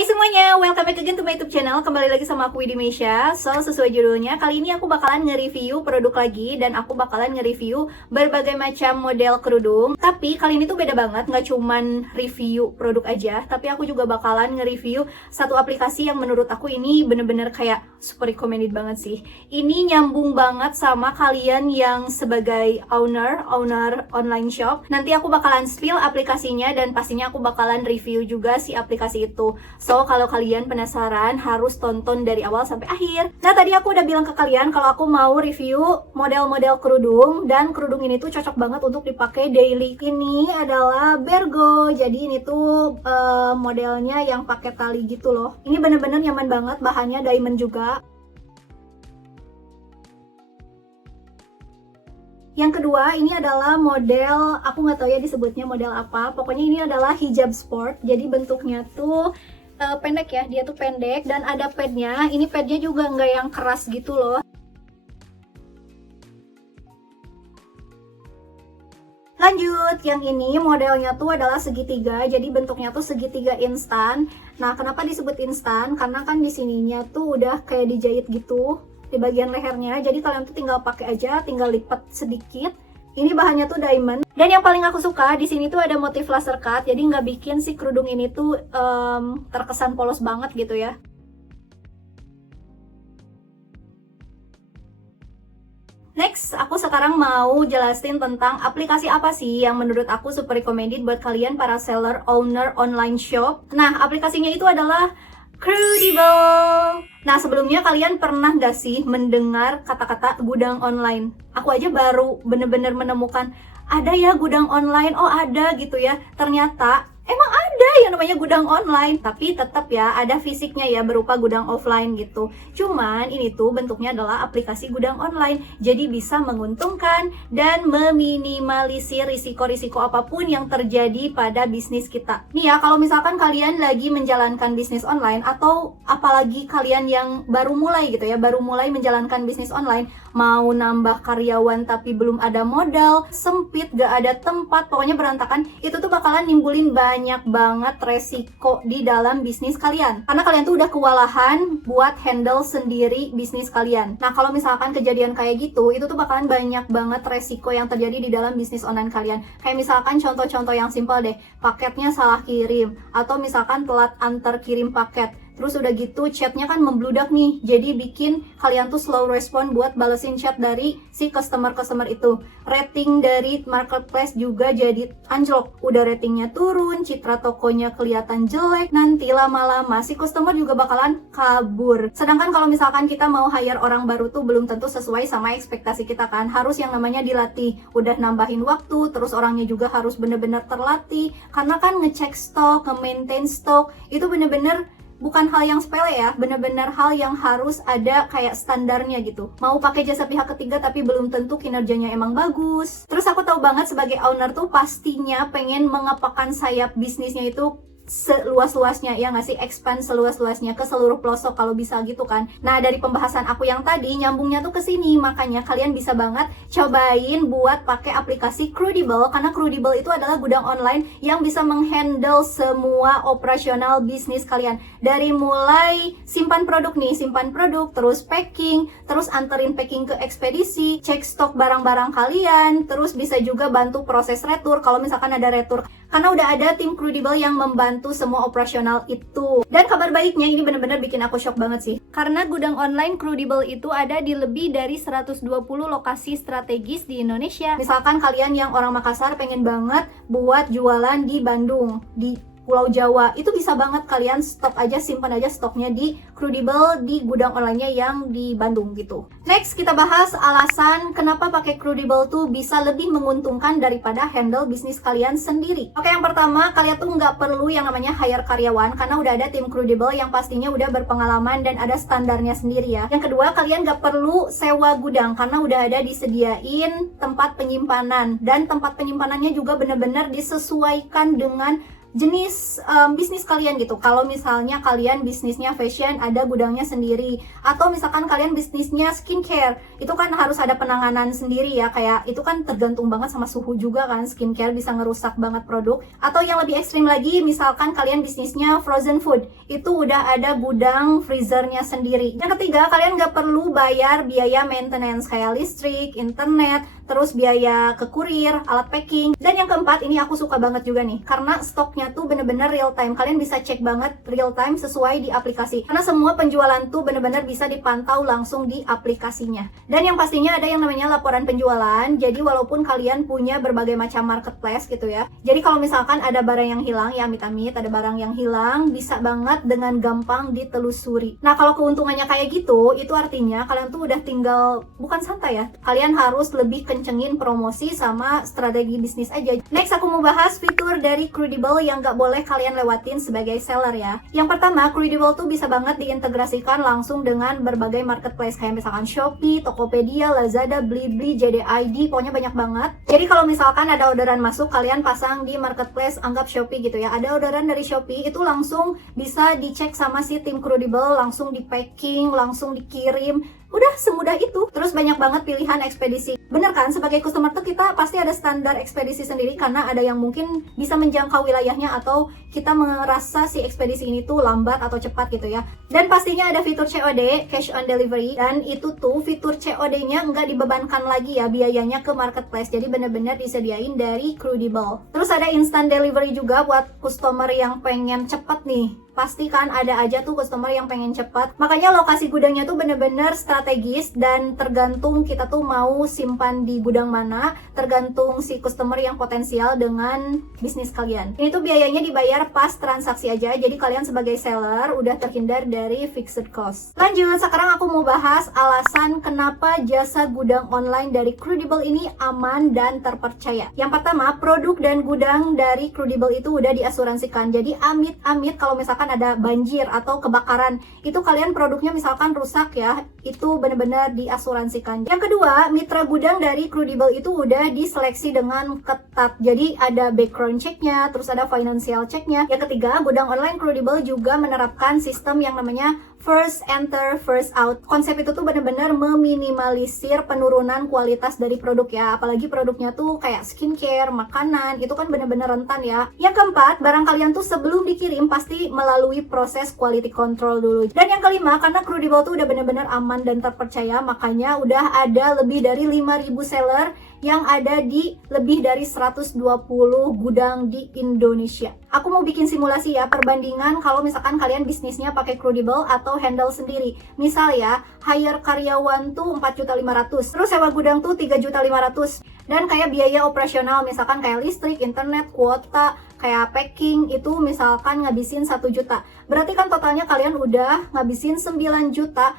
Hai semuanya, welcome back again to my YouTube channel. Kembali lagi sama aku Widi Meisha. So, sesuai judulnya, kali ini aku bakalan nge-review produk lagi. Dan aku bakalan nge-review berbagai macam model kerudung. Tapi kali ini tuh beda banget, nggak cuman review produk aja, tapi aku juga bakalan nge-review satu aplikasi yang menurut aku ini bener-bener kayak super recommended banget sih. Ini nyambung banget sama kalian yang sebagai owner online shop. Nanti aku bakalan spill aplikasinya dan pastinya aku bakalan review juga si aplikasi itu. So, kalau kalian penasaran, harus tonton dari awal sampai akhir. Nah, tadi aku udah bilang ke kalian kalau aku mau review model-model kerudung. Dan kerudung ini tuh cocok banget untuk dipakai daily. Ini adalah Bergo. Jadi ini tuh modelnya yang pakai tali gitu loh. Ini bener-bener nyaman banget, bahannya diamond juga. Yang kedua, ini adalah model, aku nggak tahu ya disebutnya model apa. Pokoknya ini adalah hijab sport. Jadi bentuknya tuh pendek ya, dia tuh pendek dan ada padnya. Ini padnya juga nggak yang keras gitu loh. Lanjut, yang ini modelnya tuh adalah segitiga, jadi bentuknya tuh segitiga instan. Nah, kenapa disebut instan? Karena kan di sininya tuh udah kayak dijahit gitu di bagian lehernya. Jadi kalian tuh tinggal pakai aja, tinggal lipat sedikit. Ini bahannya tuh diamond. Dan yang paling aku suka di sini tuh ada motif laser cut, jadi nggak bikin si kerudung ini tuh terkesan polos banget gitu ya. Next, aku sekarang mau jelasin tentang aplikasi apa sih yang menurut aku super recommended buat kalian para seller, owner, online shop. Nah, aplikasinya itu adalah Crudible. Nah, sebelumnya kalian pernah gak sih mendengar kata-kata gudang online? Aku aja baru bener-bener menemukan, ada ya gudang online, oh ada gitu ya. Ternyata emang ada yang namanya gudang online, tapi tetap ya ada fisiknya ya berupa gudang offline gitu. Cuman ini tuh bentuknya adalah aplikasi gudang online, jadi bisa menguntungkan dan meminimalisir risiko-risiko apapun yang terjadi pada bisnis kita. Nih ya, kalau misalkan kalian lagi menjalankan bisnis online atau apalagi kalian yang baru mulai gitu ya, baru mulai menjalankan bisnis online, mau nambah karyawan tapi belum ada modal, sempit, gak ada tempat, pokoknya berantakan, itu tuh bakalan nimbulin banyak banget resiko di dalam bisnis kalian. Karena kalian tuh udah kewalahan buat handle sendiri bisnis kalian. Nah, kalau misalkan kejadian kayak gitu, itu tuh bakalan banyak banget resiko yang terjadi di dalam bisnis online kalian. Kayak misalkan contoh-contoh yang simpel deh, paketnya salah kirim, atau misalkan telat antar kirim paket. Terus udah gitu chatnya kan membludak nih, jadi bikin kalian tuh slow respon buat balesin chat dari si customer itu. Rating dari marketplace juga jadi anjlok, udah ratingnya turun, citra tokonya kelihatan jelek, nanti lama-lama si customer juga bakalan kabur. Sedangkan kalau misalkan kita mau hire orang baru tuh belum tentu sesuai sama ekspektasi kita kan, harus yang namanya dilatih, udah nambahin waktu, terus orangnya juga harus bener-bener terlatih, karena kan ngecek stok, nge-maintain stok, itu bener-bener bukan hal yang sepele ya, bener-bener hal yang harus ada kayak standarnya gitu. Mau pakai jasa pihak ketiga tapi belum tentu kinerjanya emang bagus. Terus aku tahu banget sebagai owner tuh pastinya pengen mengepakkan sayap bisnisnya itu seluas-luasnya, ya nggak sih, expand seluas-luasnya ke seluruh pelosok kalau bisa gitu kan. Nah, dari pembahasan aku yang tadi nyambungnya tuh ke sini, makanya kalian bisa banget cobain buat pakai aplikasi Crudible, karena Crudible itu adalah gudang online yang bisa menghandle semua operasional bisnis kalian. Dari mulai simpan produk nih, simpan produk, terus packing, terus anterin packing ke ekspedisi, cek stok barang-barang kalian, terus bisa juga bantu proses retur kalau misalkan ada retur. Karena udah ada tim Crudible yang membantu semua operasional itu. Dan kabar baiknya ini bener-bener bikin aku shock banget sih. Karena gudang online Crudible itu ada di lebih dari 120 lokasi strategis di Indonesia. Misalkan kalian yang orang Makassar pengen banget buat jualan di Bandung, di Pulau Jawa, itu bisa banget kalian stok aja, simpan aja stoknya di Crudible di gudang online-nya yang di Bandung gitu. Next, kita bahas alasan kenapa pakai Crudible tuh bisa lebih menguntungkan daripada handle bisnis kalian sendiri. Oke, yang pertama, kalian tuh nggak perlu yang namanya hire karyawan karena udah ada tim Crudible yang pastinya udah berpengalaman dan ada standarnya sendiri ya. Yang kedua, kalian nggak perlu sewa gudang karena udah ada disediain tempat penyimpanan, dan tempat penyimpanannya juga bener-bener disesuaikan dengan jenis bisnis kalian gitu. Kalau misalnya kalian bisnisnya fashion, ada gudangnya sendiri. Atau misalkan kalian bisnisnya skincare, itu kan harus ada penanganan sendiri ya. Kayak itu kan tergantung banget sama suhu juga kan, skincare bisa ngerusak banget produk. Atau yang lebih ekstrim lagi, misalkan kalian bisnisnya frozen food, itu udah ada gudang freezernya sendiri. Yang ketiga, kalian nggak perlu bayar biaya maintenance kayak listrik, internet, terus biaya ke kurir, alat packing. Dan yang keempat, ini aku suka banget juga nih, karena stoknya tuh bener-bener real time. Kalian bisa cek banget real time sesuai di aplikasi, karena semua penjualan tuh bener-bener bisa dipantau langsung di aplikasinya. Dan yang pastinya ada yang namanya laporan penjualan. Jadi walaupun kalian punya berbagai macam marketplace gitu ya, jadi kalau misalkan ada barang yang hilang, ya amit-amit ada barang yang hilang, bisa banget dengan gampang ditelusuri. Nah kalau keuntungannya kayak gitu, itu artinya kalian tuh udah tinggal, bukan santai ya, kalian harus lebih kencengin promosi sama strategi bisnis aja. Next aku mau bahas fitur dari Crudable yang gak boleh kalian lewatin sebagai seller ya. Yang pertama, Crudable tuh bisa banget diintegrasikan langsung dengan berbagai marketplace kayak misalkan Shopee, Tokopedia, Lazada, Blibli, JD.ID, pokoknya banyak banget. Jadi kalau misalkan ada orderan masuk, kalian pasang di marketplace, anggap Shopee gitu ya, ada orderan dari Shopee, itu langsung bisa dicek sama si tim Crudable, langsung di packing, langsung dikirim. Udah semudah itu. Terus banyak banget pilihan ekspedisi. Bener kan, sebagai customer tuh kita pasti ada standar ekspedisi sendiri, karena ada yang mungkin bisa menjangkau wilayahnya atau kita merasa si ekspedisi ini tuh lambat atau cepat gitu ya. Dan pastinya ada fitur COD, cash on delivery, dan itu tuh fitur COD-nya nggak dibebankan lagi ya biayanya ke marketplace. Jadi bener-bener disediain dari Crudable. Terus ada instant delivery juga buat customer yang pengen cepet nih. Pasti kan ada aja tuh customer yang pengen cepat. Makanya lokasi gudangnya tuh bener-bener strategis dan tergantung kita tuh mau simpan di gudang mana, tergantung si customer yang potensial dengan bisnis kalian. Ini tuh biayanya dibayar pas transaksi aja, jadi kalian sebagai seller udah terhindar dari fixed cost. Lanjut, sekarang aku mau bahas alasan kenapa jasa gudang online dari Crudable ini aman dan terpercaya. Yang pertama, produk dan gudang dari Crudable itu udah diasuransikan. Jadi amit-amit kalau misalkan ada banjir atau kebakaran, itu kalian produknya misalkan rusak ya, itu benar-benar diasuransikan. Yang kedua, mitra gudang dari Crudable itu udah diseleksi dengan ketat. Jadi ada background checknya, terus ada financial checknya. Yang ketiga, gudang online Crudable juga menerapkan sistem yang namanya first enter, first out. Konsep itu tuh benar-benar meminimalisir penurunan kualitas dari produk ya. Apalagi produknya tuh kayak skincare, makanan, itu kan benar-benar rentan ya. Yang keempat, barang kalian tuh sebelum dikirim pasti melalui proses quality control dulu. Dan yang kelima, karena Crudable tuh udah benar-benar aman dan terpercaya, makanya udah ada lebih dari 5.000 seller yang ada di lebih dari 120 gudang di Indonesia. Aku mau bikin simulasi ya, perbandingan kalau misalkan kalian bisnisnya pakai Crudable atau handle sendiri. Misal ya, hire karyawan tuh 4.500.000, terus sewa gudang tuh 3.500.000. Dan kayak biaya operasional misalkan kayak listrik, internet, kuota, kayak packing itu misalkan ngabisin 1 juta. Berarti kan totalnya kalian udah ngabisin 9 juta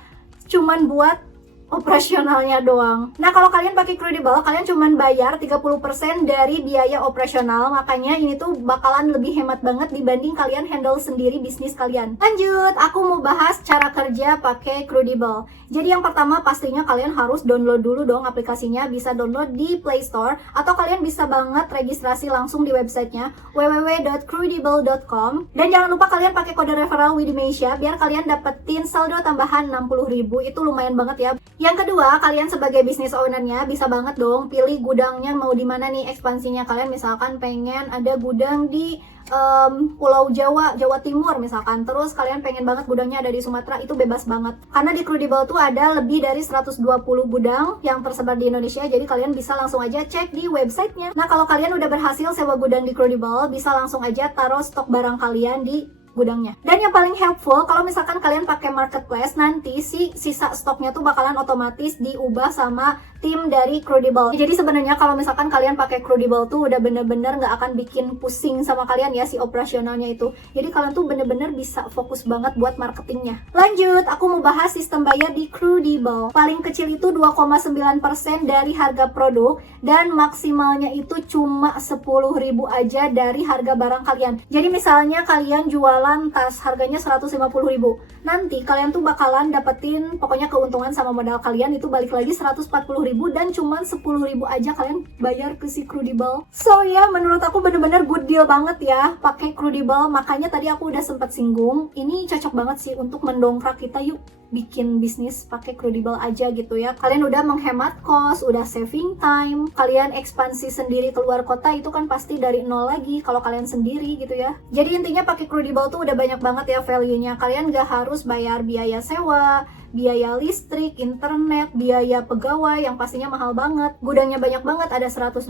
cuman buat operasionalnya doang. Nah kalau kalian pakai Crudable, kalian cuman bayar 30% dari biaya operasional. Makanya ini tuh bakalan lebih hemat banget dibanding kalian handle sendiri bisnis kalian. Lanjut, aku mau bahas cara kerja pakai Crudable. Jadi yang pertama pastinya kalian harus download dulu dong aplikasinya. Bisa download di Play Store, atau kalian bisa banget registrasi langsung di websitenya www.crudable.com. Dan jangan lupa kalian pakai kode referral Widimesia biar kalian dapetin saldo tambahan 60.000. Itu lumayan banget ya. Yang kedua, kalian sebagai business ownernya bisa banget dong pilih gudangnya mau di mana nih ekspansinya. Kalian misalkan pengen ada gudang di Pulau Jawa, Jawa Timur misalkan, terus kalian pengen banget gudangnya ada di Sumatera, itu bebas banget. Karena di Crudable tuh ada lebih dari 120 gudang yang tersebar di Indonesia, jadi kalian bisa langsung aja cek di websitenya. Nah kalau kalian udah berhasil sewa gudang di Crudable, bisa langsung aja taruh stok barang kalian di gudangnya. Dan yang paling helpful, kalau misalkan kalian pakai marketplace, nanti si sisa stoknya tuh bakalan otomatis diubah sama tim dari Crudable. Jadi sebenarnya kalau misalkan kalian pakai Crudable tuh udah bener-bener nggak akan bikin pusing sama kalian ya si operasionalnya itu. Jadi kalian tuh bener-bener bisa fokus banget buat marketingnya. Lanjut, aku mau bahas sistem bayar di Crudable. Paling kecil itu 2,9% dari harga produk, dan maksimalnya itu cuma 10.000 aja dari harga barang kalian. Jadi misalnya kalian jual jualan tas harganya 150.000. Nanti kalian tuh bakalan dapetin pokoknya keuntungan sama modal kalian itu balik lagi 140.000 dan cuman 10.000 aja kalian bayar ke si Crudable. So ya, menurut aku bener-bener good deal banget ya pakai Crudable. Makanya tadi aku udah sempat singgung, ini cocok banget sih untuk mendongkrak kita yuk bikin bisnis pakai Crudable aja gitu ya. Kalian udah menghemat cost, udah saving time, kalian ekspansi sendiri keluar kota itu kan pasti dari nol lagi kalau kalian sendiri gitu ya. Jadi intinya pakai Crudable tuh udah banyak banget ya value-nya. Kalian gak harus bayar biaya sewa, biaya listrik, internet, biaya pegawai yang pastinya mahal banget. Gudangnya banyak banget, ada 120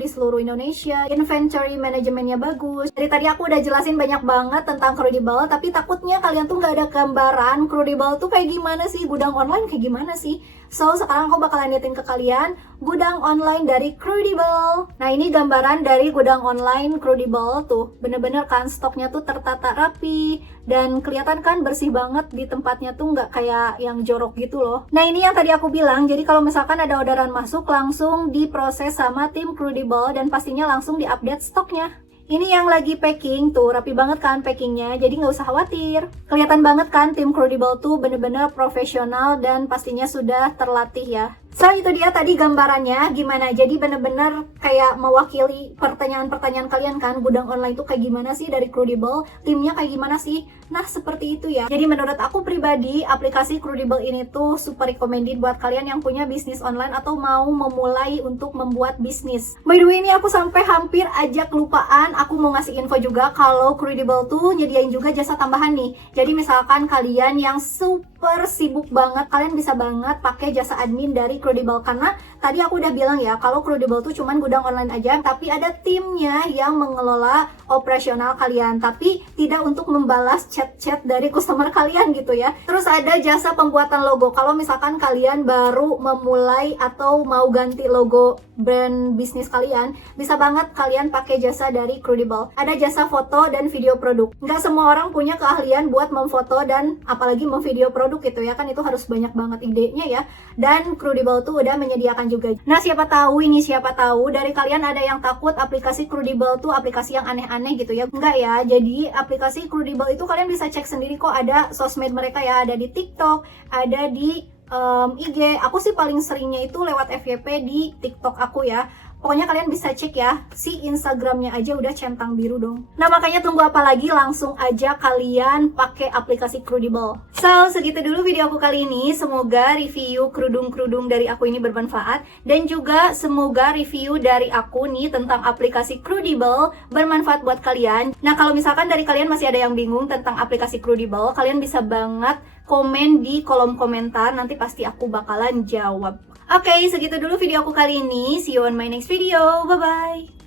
di seluruh Indonesia. Inventory manajemennya bagus. Dari tadi aku udah jelasin banyak banget tentang Crudable, tapi takutnya kalian tuh gak ada gambaran Crudable tuh kayak gimana sih, gudang online kayak gimana sih. So, sekarang aku bakalan liatin ke kalian gudang online dari Crudable. Nah, ini gambaran dari gudang online Crudable tuh. Bener-bener kan stoknya tuh tertata rapi dan kelihatan kan bersih banget di tempatnya tuh nggak kayak yang jorok gitu loh. Nah, ini yang tadi aku bilang, jadi kalau misalkan ada orderan masuk langsung diproses sama tim Crudable dan pastinya langsung diupdate stoknya. Ini yang lagi packing, tuh rapi banget kan packingnya, jadi nggak usah khawatir. Kelihatan banget kan tim Crudable tuh bener-bener profesional dan pastinya sudah terlatih ya. So, itu dia tadi gambarannya gimana. Jadi bener-bener kayak mewakili pertanyaan-pertanyaan kalian kan, gudang online tuh kayak gimana sih dari Crudable, timnya kayak gimana sih. Nah, seperti itu ya. Jadi menurut aku pribadi, aplikasi Crudable ini tuh super recommended buat kalian yang punya bisnis online atau mau memulai untuk membuat bisnis. By the way, ini aku sampai hampir aja kelupaan, aku mau ngasih info juga kalau Crudable tuh nyediain juga jasa tambahan nih. Jadi misalkan kalian yang super sibuk banget, kalian bisa banget pakai jasa admin dari Crudable, karena tadi aku udah bilang ya kalau Crudable tuh cuman gudang online aja, tapi ada timnya yang mengelola operasional kalian, tapi tidak untuk membalas chat-chat dari customer kalian gitu ya. Terus ada jasa pembuatan logo, kalau misalkan kalian baru memulai atau mau ganti logo brand bisnis kalian, bisa banget kalian pakai jasa dari Crudable. Ada jasa foto dan video produk. Nggak semua orang punya keahlian buat memfoto dan apalagi memvideo produk gitu ya, kan itu harus banyak banget idenya ya. Dan Crudable tuh udah menyediakan juga. Nah, siapa tahu dari kalian ada yang takut aplikasi Crudable tuh aplikasi yang aneh-aneh gitu ya. Enggak ya, jadi aplikasi Crudable itu kalian bisa cek sendiri kok, ada sosmed mereka ya, ada di TikTok, ada di IG. Aku sih paling seringnya itu lewat FYP di TikTok aku ya. Pokoknya kalian bisa cek ya, si Instagramnya aja udah centang biru dong. Nah, makanya tunggu apa lagi, langsung aja kalian pakai aplikasi Crudable. So, segitu dulu video aku kali ini. Semoga review kerudung-kerudung dari aku ini bermanfaat. Dan juga semoga review dari aku nih tentang aplikasi Crudable bermanfaat buat kalian. Nah, kalau misalkan dari kalian masih ada yang bingung tentang aplikasi Crudable, kalian bisa banget komen di kolom komentar, nanti pasti aku bakalan jawab. Oke, segitu dulu video aku kali ini. See you on my next video. Bye-bye.